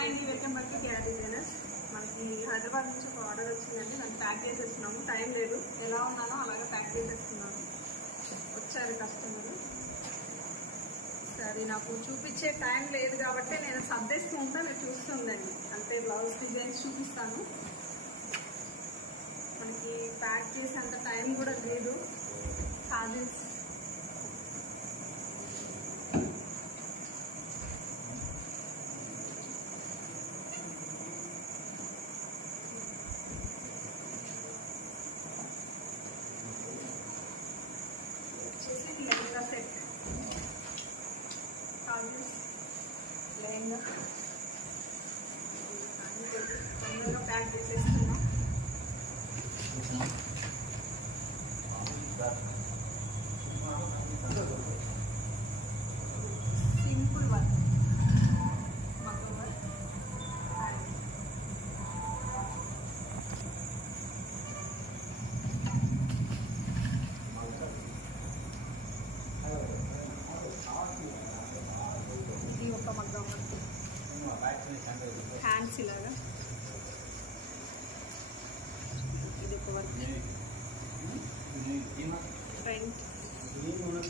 హాయ్ అండి, welcome back to KR designers. మనకి హైదరాబాద్ నుంచి ఒక ఆర్డర్ వచ్చిందండి. దాన్ని ప్యాక్ చేసేస్తున్నాము. టైం లేదు, ఎలా ఉన్నానో అలాగే ప్యాక్ చేసేస్తున్నాను. వచ్చారు కస్టమర్. సరే, నాకు చూపించే టైం లేదు కాబట్టి నేను సర్దేస్తూ ఉంటాను, మీరు చూస్తుందండి. అంటే బ్లౌజ్ డిజైన్స్ చూపిస్తాను. మనకి ప్యాక్ చేసేంత టైం కూడా లేదు. సారీస్ వచ్చేసి లెహంగా సెట్, సారీస్ లెహంగా తొందరగా ప్యాక్ చేసేస్తున్నాం. సింపుల్ వర్క్, మగ్గం వర్క్, ఇది ఒక మగ్గం వర్క్, హ్యాండ్స్ ఇలాగా, ఇది ఒక వర్క్ ఫ్రంట్.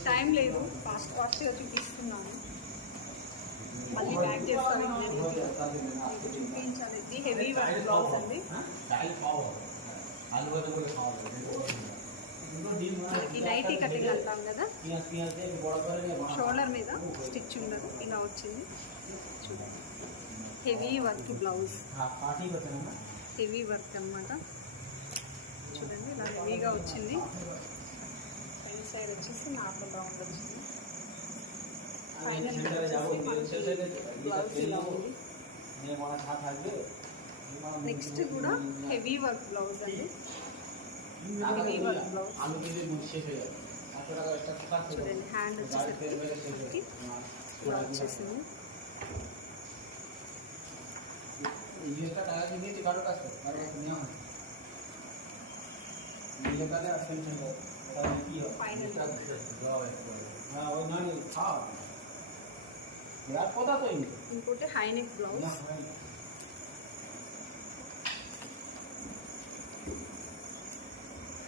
టైం లేదు, ఫాస్ట్గా చూపిస్తున్నాను. మళ్ళీ బ్యాక్ చేస్తాను. చూపించాలి. ఇది హెవీ వర్క్ బ్లౌజ్ అండి. మనకి నైటీ కటింగ్ అంటాం కదా, షోల్డర్ మీద స్టిచ్ ఉండదు, ఇలా వచ్చింది చూడండి. Heavy work blouse, heavy work అన్నమాట. చూడండి, ఇలా హెవీగా వచ్చింది. ఫ్రంట్ సైడ్ వచ్చేసి నార్మల్ రౌండ్ వచ్చింది. ఫైనల్ బ్లౌజ్ ఇలా ఉంది. నెక్స్ట్ కూడా హెవీ వర్క్ బ్లౌజ్ అండి. హెవీ వర్క్ బ్లౌజ్ చూడండి. హ్యాండ్ వచ్చేసరికి ఇలా వచ్చేసింది. ఇంకోటి high neck blouse,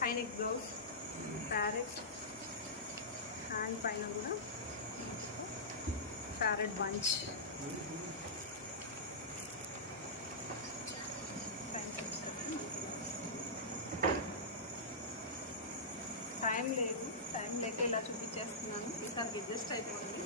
high neck blouse, parrot hand పైన కూడా ప్యారెట్ బంచ్. టైం లేదు, టైం లేక ఇలా చూపించేస్తున్నాను. ఈసారి అడ్జస్ట్ అయిపోయింది.